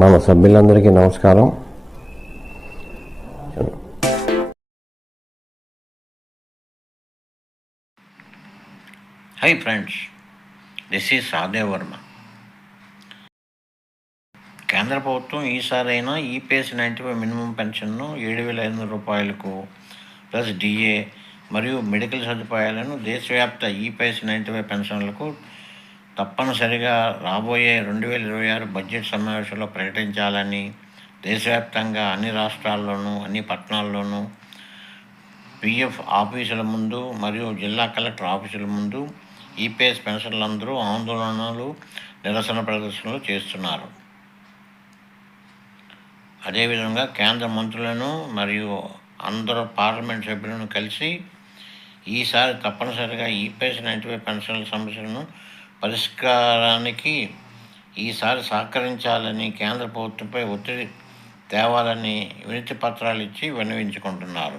మన సభ్యులందరికీ నమస్కారం. Hi friends, this is Sadhdev Verma. కేంద్ర ప్రభుత్వం ఈసారైనా ఈపీఎస్ 95 మినిమం పెన్షన్ను 7,500 రూపాయలకు ప్లస్ డిఏ మరియు మెడికల్ సదుపాయాలను దేశవ్యాప్త ఈపీఎస్ 95 పెన్షన్లకు తప్పనిసరిగా రాబోయే 2026 బడ్జెట్ సమావేశంలో ప్రకటించాలని దేశవ్యాప్తంగా అన్ని రాష్ట్రాల్లోనూ అన్ని పట్టణాల్లోనూ పిఎఫ్ ఆఫీసుల ముందు మరియు జిల్లా కలెక్టర్ ఆఫీసుల ముందు ఈపీఎస్ పెన్షన్లందరూ ఆందోళనలు నిరసన ప్రదర్శనలు చేస్తున్నారు. అదేవిధంగా కేంద్ర మంత్రులను మరియు అందరూ పార్లమెంట్ సభ్యులను కలిసి ఈసారి తప్పనిసరిగా ఈపీఎస్ 95 పెన్షన్ల సమస్యలను పరిష్కారానికి ఈసారి సహకరించాలని కేంద్ర ప్రభుత్వంపై ఒత్తిడి తేవాలని వినతి పత్రాలు ఇచ్చి విన్నవించుకుంటున్నారు.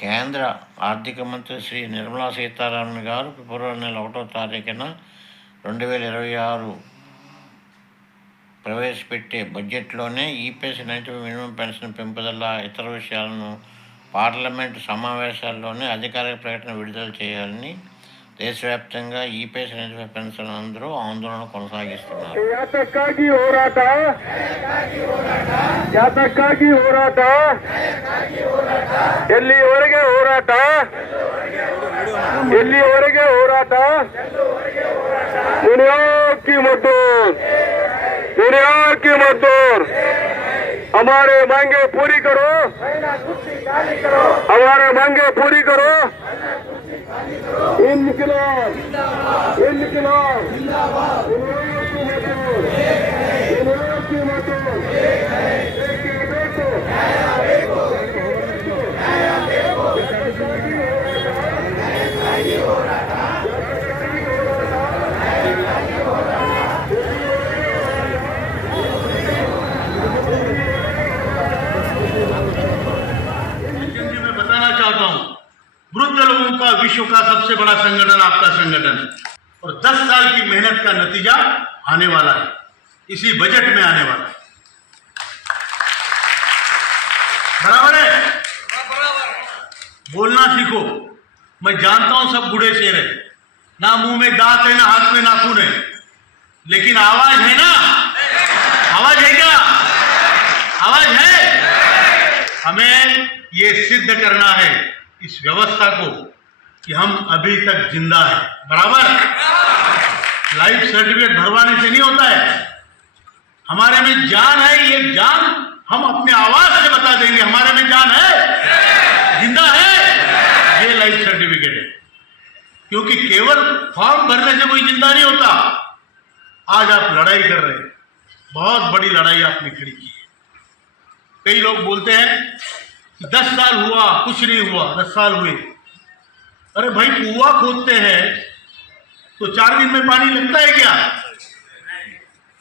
కేంద్ర ఆర్థిక మంత్రి శ్రీ నిర్మలా సీతారామన్ గారు ఫిబ్రవరి నెల 1వ తారీఖున 2026 ప్రవేశపెట్టే బడ్జెట్లోనే ఈపీఎస్ 95 మినిమం పెన్షన్ పెంపుదల ఇతర విషయాలను పార్లమెంటు సమావేశాల్లోనే అధికారిక ప్రకటన విడుదల చేయాలని దేశవ్యాప్తంగా ఈపీఎస్ 95 పెన్షన్ అందరూ ఆందోళన కొనసాగిస్తున్నారు. हमारे मांगे पूरी करो, हमारे मांगे पूरी करो. इनकलाब इनकलाब वृद्ध लोगों का विश्व का सबसे बड़ा संगठन आपका संगठन है और 10 साल की मेहनत का नतीजा आने वाला है, इसी बजट में आने वाला है. बराबर है? बोलना सीखो. मैं जानता हूं सब बूढ़े शेर है, ना मुंह में दांत है ना हाथ में नाखून है, लेकिन आवाज है ना? आवाज है क्या? आवाज है? हमें ये सिद्ध करना है इस व्यवस्था को कि हम अभी तक जिंदा है. बराबर? लाइफ सर्टिफिकेट भरवाने से नहीं होता है. हमारे में जान है, ये जान हम अपने आवाज से बता देंगे हमारे में जान है, जिंदा है. ये लाइफ सर्टिफिकेट है, क्योंकि केवल फॉर्म भरने से कोई जिंदा नहीं होता. आज आप लड़ाई कर रहे हैं, बहुत बड़ी लड़ाई आपने खड़ी की है. कई लोग बोलते हैं 10 साल हुआ कुछ नहीं हुआ, 10 साल हुए. अरे भाई, कुआं खोदते हैं तो 4 दिन में पानी लगता है क्या?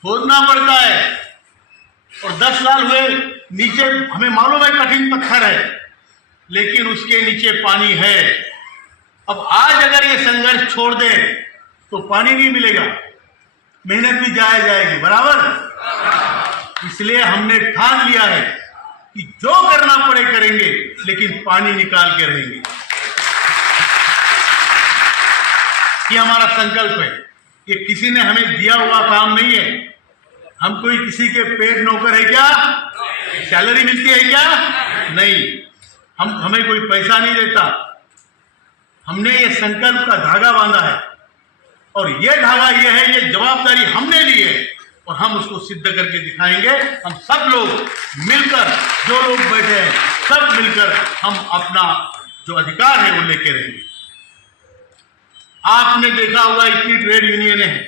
खोदना पड़ता है. और 10 साल हुए, नीचे हमें मालूम है कठिन पत्थर है, लेकिन उसके नीचे पानी है. अब आज अगर ये संघर्ष छोड़ दें तो पानी नहीं मिलेगा, मेहनत भी जाया जाएगी. बराबर? इसलिए हमने ठान लिया है कि जो करना पड़े करेंगे, लेकिन पानी निकाल के रहेंगे. ये हमारा संकल्प है. ये किसी ने हमें दिया हुआ काम नहीं है. हम कोई किसी के पेट नौकर है क्या? सैलरी मिलती है क्या? नहीं. हमें कोई पैसा नहीं देता. हमने ये संकल्प का धागा बांधा है, और ये धागा ये है, ये जवाबदारी हमने ली है, और हम उसको सिद्ध करके दिखाएंगे. हम सब लोग मिलकर, जो लोग बैठे हैं सब मिलकर हम अपना जो अधिकार है वो लेके रहेंगे. आपने देखा होगा इतनी ट्रेड यूनियनें हैं,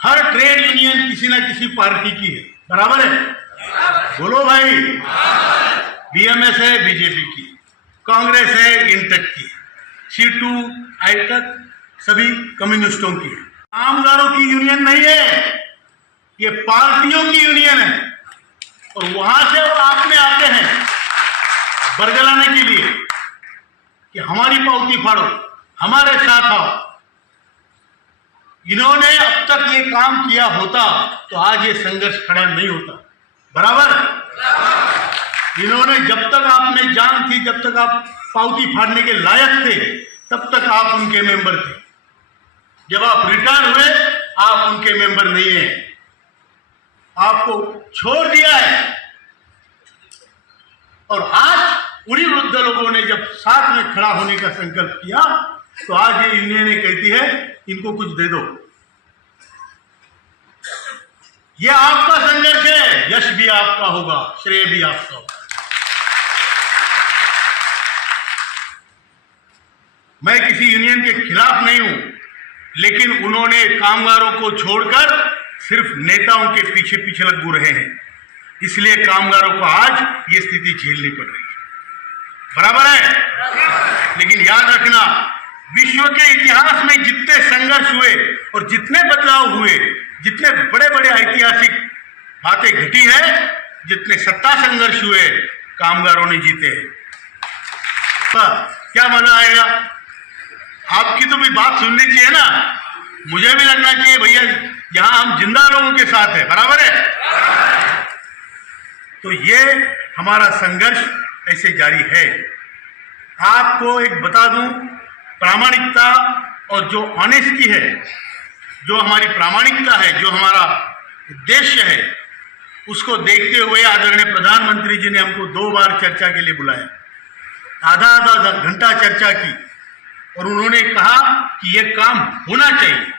हर ट्रेड यूनियन किसी ना किसी पार्टी की है. बराबर है? बोलो भाई. बीएमएस है बीजेपी की, कांग्रेस है इंटक की, C2 आई तक सभी कम्युनिस्टों की. कामगारों की यूनियन नहीं है, ये पार्टियों की यूनियन है. और वहां से वो आपने आते हैं बरगलाने के लिए कि हमारी पावती फाड़ो, हमारे साथ आओ. इन्होंने अब तक ये काम किया होता तो आज ये संघर्ष खड़ा नहीं होता। बराबर। इन्होंने जब तक आप में जान थी, जब तक आप पाउती फाड़ने के लायक थे, तब तक आप उनके मेंबर थे। जब आप रिटायर हुए, आप उनके मेंबर नहीं है, आपको छोड़ दिया है। और आज उन्हीं वृद्ध लोगों ने जब साथ में खड़ा होने का संकल्प किया, तो आज ये यूनियन कहती है इनको कुछ दे दो। ये आपका संघर्ष है, यश भी आपका होगा, श्रेय भी आपका होगा। मैं किसी यूनियन के खिलाफ नहीं हूं, लेकिन उन्होंने कामगारों को छोड़कर सिर्फ नेताओं के पीछे पीछे लग रहे हैं, इसलिए कामगारों को आज ये स्थिति झेलनी पड़ रही है। बराबर है। लेकिन याद रखना, विश्व के इतिहास में जितने संघर्ष हुए और जितने बदलाव हुए, जितने बड़े बड़े ऐतिहासिक बातें घटी है, जितने सत्ता संघर्ष हुए, कामगारों ने जीते हैं। क्या मजा आएगा? आपकी तो भी बात सुननी चाहिए ना, मुझे भी लगना चाहिए भैया यहां हम जिंदा लोगों के साथ है। बराबर है। तो ये हमारा संघर्ष ऐसे जारी है। आपको एक बता दूं, प्रामाणिकता और जो ऑनेस्टी है, जो हमारी प्रामाणिकता है, जो हमारा उद्देश्य है, उसको देखते हुए आदरणीय प्रधानमंत्री जी ने हमको 2 बार चर्चा के लिए बुलाया, आधा घंटा चर्चा की, और उन्होंने कहा कि यह काम होना चाहिए।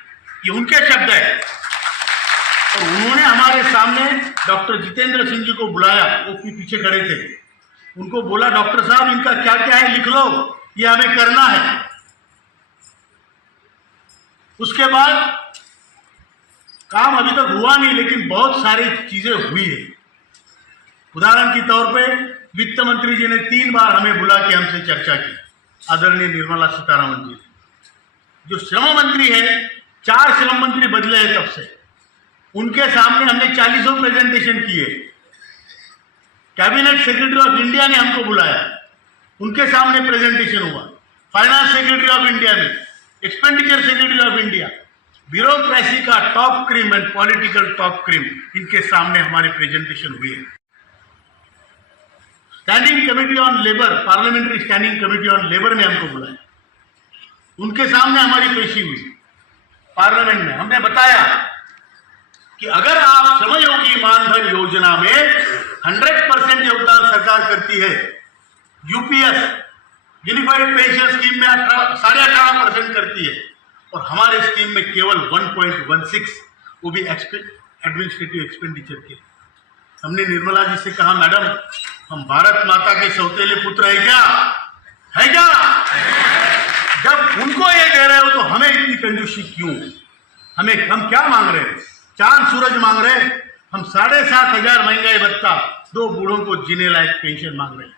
ये उनके शब्द है। और उन्होंने हमारे सामने डॉक्टर जितेंद्र सिंह जी को बुलाया, वो पीछे खड़े थे। उनको बोला, डॉक्टर साहब इनका क्या क्या है लिख लो, ये हमें करना है। उसके बाद काम अभी तक हुआ नहीं, लेकिन बहुत सारी चीजें हुई है। उदाहरण के तौर पे वित्त मंत्री जी ने 3 बार हमें बुला के हमसे चर्चा की, आदरणीय निर्मला सीतारमण जी। जो श्रम मंत्री है, 4 श्रम मंत्री बदले हैं तब से, उनके सामने हमने 40 प्रेजेंटेशन किए। कैबिनेट सेक्रेटरी ऑफ इंडिया ने हमको बुलाया, उनके सामने प्रेजेंटेशन हुआ। फाइनेंस सेक्रेटरी ऑफ इंडिया ने, expenditure secretary of India, bureaucracy का top cream and political top cream, इनके सामने हमारे प्रेजेंटेशन हुए। Standing committee on labour, parliamentary standing committee on labour ने हमको बुलाया, उनके सामने हमारी पेशी हुई पार्लियामेंट में। हमने बताया कि अगर आप श्रमयोगी मानधन योजना में 100% योगदान सरकार करती है, यूपीएस यूनिफाइड पेंशन स्कीम में 18.5% करती है, और हमारे स्कीम में केवल 1.16, वो भी एडमिनिस्ट्रेटिव एक्सपेंडिचर के। हमने निर्मला जी से कहा, मैडम हम भारत माता के सौतेले पुत्र है क्या? है क्या? जब उनको ये दे रहे हो तो हमें इतनी कंजूसी क्यों? हम क्या मांग रहे हैं? चांद सूरज मांग रहे हैं। हम 7,500 महंगाई भत्ता, 2 बूढ़ों को जीने लायक पेंशन मांग रहे हैं।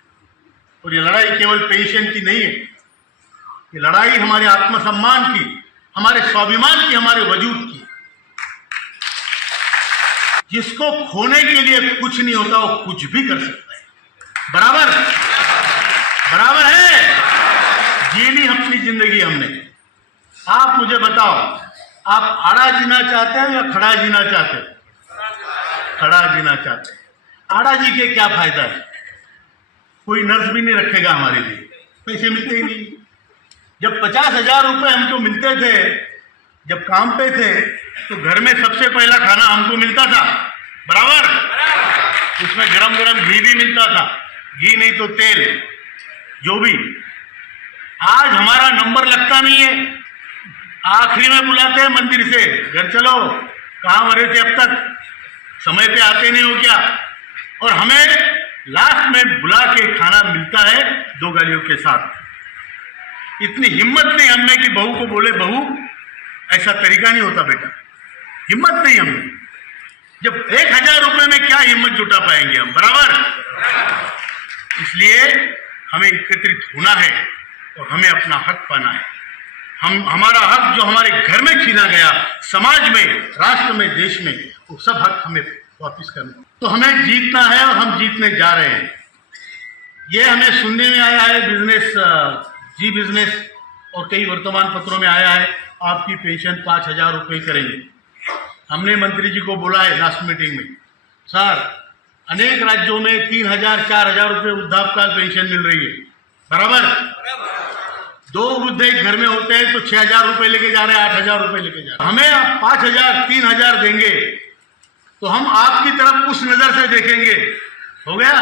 और ये लड़ाई केवल पेंशन की नहीं है, ये लड़ाई हमारे आत्मसम्मान की, हमारे स्वाभिमान की, हमारे वजूद की। जिसको खोने के लिए कुछ नहीं होता, वो कुछ भी कर सकता है। बराबर बराबर है। जी ली अपनी जिंदगी हमने। आप मुझे बताओ, आप आड़ा जीना चाहते हैं या खड़ा जीना चाहते हैं? खड़ा जीना चाहते हैं। आड़ा जी के क्या फायदा है? कोई नर्स भी नहीं रखेगा हमारे लिए, पैसे मिलते ही नहीं। जब 50,000 रुपये हमको मिलते थे, जब काम पे थे, तो घर में सबसे पहला खाना हमको मिलता था। बराबर। उसमें गरम गरम घी भी मिलता था, घी नहीं तो तेल, जो भी। आज हमारा नंबर लगता नहीं है, आखिरी में बुलाते हैं मंदिर से, घर चलो, कहाँ मरे थे अब तक, समय पे आते नहीं हो क्या? और हमें लास्ट में बुला के खाना मिलता है 2 गालियों के साथ। इतनी हिम्मत नहीं हमने कि बहू को बोले, बहू ऐसा तरीका नहीं होता बेटा, हिम्मत नहीं हमने। जब 1,000 रुपये में क्या हिम्मत जुटा पाएंगे हम? बराबर। इसलिए हमें एकत्रित होना है और हमें अपना हक पाना है। हमारा हक जो हमारे घर में छीना गया, समाज में, राष्ट्र में, देश में, वो सब हक हमें वापस करना। तो हमें जीतना है और हम जीतने जा रहे हैं। ये हमें सुनने में आया है, बिजनेस और कई वर्तमान पत्रों में आया है, आपकी पेंशन 5,000 रुपये करेंगे। हमने मंत्री जी को बोला है लास्ट मीटिंग में, सर अनेक राज्यों में 3,000 4,000 रुपये वृद्धापकाल पेंशन मिल रही है, बराबर। 2 वृद्ध एक घर में होते हैं तो 6,000 रुपये लेके जा रहे हैं, 8,000 रुपये लेके जा रहे हैं। हमें आप 5,000 3,000 देंगे तो हम आपकी तरफ उस नजर से देखेंगे। हो गया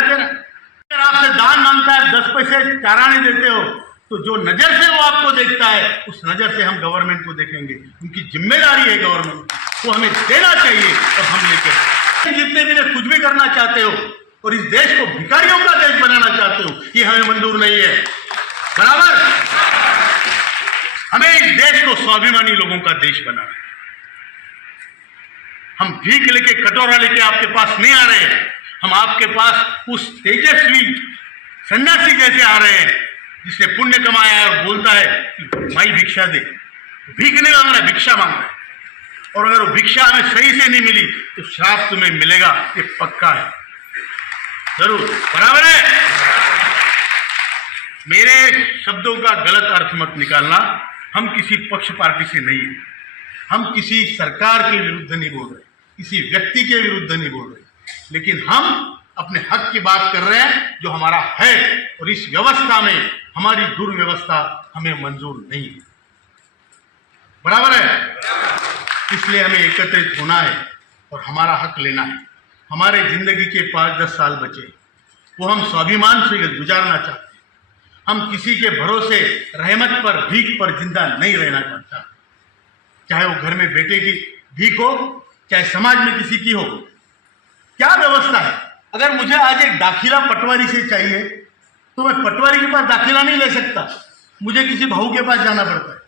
तेरा। अगर आपसे दान मांगता है 10 पैसे चाराने देते हो तो जो नजर से वो आपको देखता है उस नजर से हम गवर्नमेंट को देखेंगे। उनकी जिम्मेदारी है गवर्नमेंट को हमें देना चाहिए और हम लेकर जितने भी कुछ भी करना चाहते हो और इस देश को भिखारियों का देश बनाना चाहते हो, ये हमें मंजूर नहीं है, बराबर। हमें इस देश को स्वाभिमानी लोगों का देश बनाना है। हम भीख लेके कटोरा लेके आपके पास नहीं आ रहे हैं, हम आपके पास उस तेजस्वी सन्यासी जैसे आ रहे हैं जिसने पुण्य कमाया है और बोलता है माई भिक्षा दे। भीख नहीं मांग रहा, भिक्षा मांग रहा है। और अगर वो भिक्षा हमें सही से नहीं मिली तो श्राप तुम्हें मिलेगा, ये पक्का है, जरूर, बराबर है। मेरे शब्दों का गलत अर्थ मत निकालना। हम किसी पक्ष पार्टी से नहीं है, हम किसी सरकार के विरुद्ध नहीं बोल रहे, किसी व्यक्ति के विरुद्ध नहीं बोल रहे, लेकिन हम अपने हक की बात कर रहे हैं जो हमारा है। और इस व्यवस्था में हमारी दुर्व्यवस्था हमें मंजूर नहीं है, बराबर है। इसलिए हमें एकत्रित होना है और हमारा हक लेना है। हमारे जिंदगी के 5-10 साल बचे, वो हम स्वाभिमान से गुजारना चाहते हैं। हम किसी के भरोसे रहमत पर भीख पर जिंदा नहीं रहना चाहते, चाहे वो घर में बेटे की भीख हो, चाहे समाज में किसी की हो। क्या व्यवस्था है? अगर मुझे आज एक दाखिला पटवारी से चाहिए तो मैं पटवारी के पास दाखिला नहीं ले सकता, मुझे किसी भाऊ के पास जाना पड़ता है,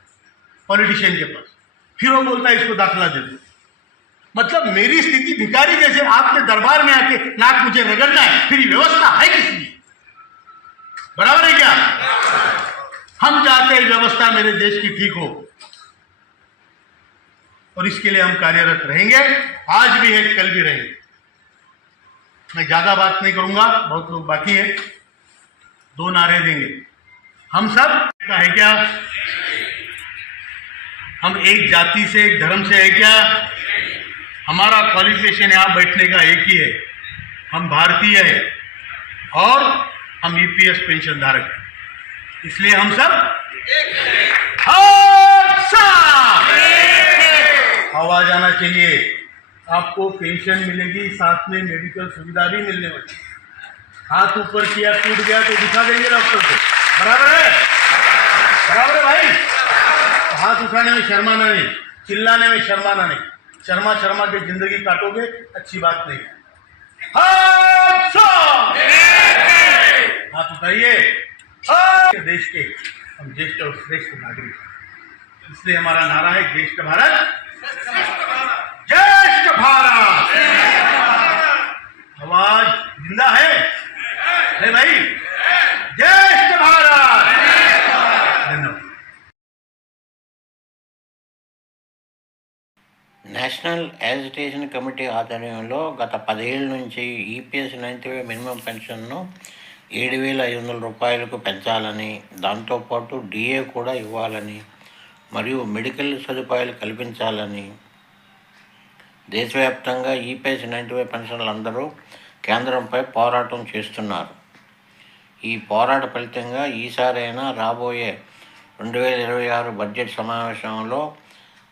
पॉलिटिशियन के पास, फिर वो बोलता है इसको दाखिला दे दो। मतलब मेरी स्थिति भिखारी जैसे आपके दरबार में आके नाक मुझे रगड़ना है, फिर व्यवस्था है किसकी? बराबर है क्या? हम चाहते हैं व्यवस्था मेरे देश की ठीक हो और इसके लिए हम कार्यरत रहेंगे। आज भी है, कल भी रहेंगे। मैं ज्यादा बात नहीं करूंगा, बहुत लोग बाकी है। 2 नारे देंगे। हम सब का है क्या? हम एक जाति से, एक धर्म से है क्या? हमारा क्वालिफिकेशन यहां बैठने का एक ही है, हम भारतीय है और हम ईपीएस पेंशन धारक हैं। इसलिए हम सब आवाज आना चाहिए। आपको पेंशन मिलेगी, साथ में मेडिकल सुविधा भी मिलने वाली। हाथ ऊपर किया, टूट गया तो दिखा देंगे डॉक्टर को, बराबर है, बराबर है भाई। हाथ उठाने में शर्माना नहीं, चिल्लाने में शर्माना नहीं। शर्मा के जिंदगी काटोगे, अच्छी बात नहीं। हाथ उठाइए। देश के हम ज्येष्ठ और श्रेष्ठ नागरिक, इसलिए हमारा नारा है ज्येष्ठ भारत, ज्येष्ठ भारत। आवाज जिंदा है भाई, ज्येष्ठ भारत। धन्यवाद। నేషనల్ యాజిటేషన్ కమిటీ ఆధ్వర్యంలో గత 10 ఏళ్ల నుంచి ఈపీఎస్ 90 మినిమం పెన్షన్ను 7,500 రూపాయలకు పెంచాలని, దాంతోపాటు డిఏ కూడా ఇవ్వాలని మరియు మెడికల్ సదుపాయాలు కల్పించాలని దేశవ్యాప్తంగా ఈపీఎస్ 90 పెన్షన్లందరూ కేంద్రంపై పోరాటం చేస్తున్నారు. ఈ పోరాట ఫలితంగా ఈసారైనా రాబోయే 2026 బడ్జెట్ సమావేశంలో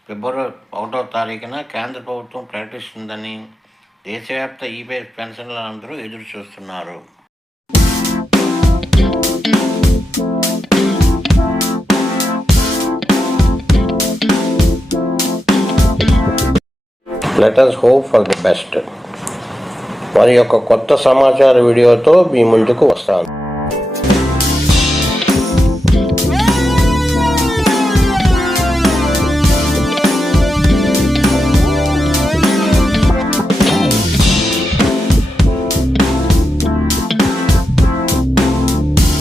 ఫిబ్రవరి 1వ తారీఖున కేంద్ర ప్రభుత్వం ప్రకటిస్తుందని దేశవ్యాప్త ఈపీఎస్ పెన్షన్లందరూ ఎదురు చూస్తున్నారు. Let us hope for the best. మరి యొక్క కొత్త సమాచార వీడియోతో మీ ముందుకు వస్తాను.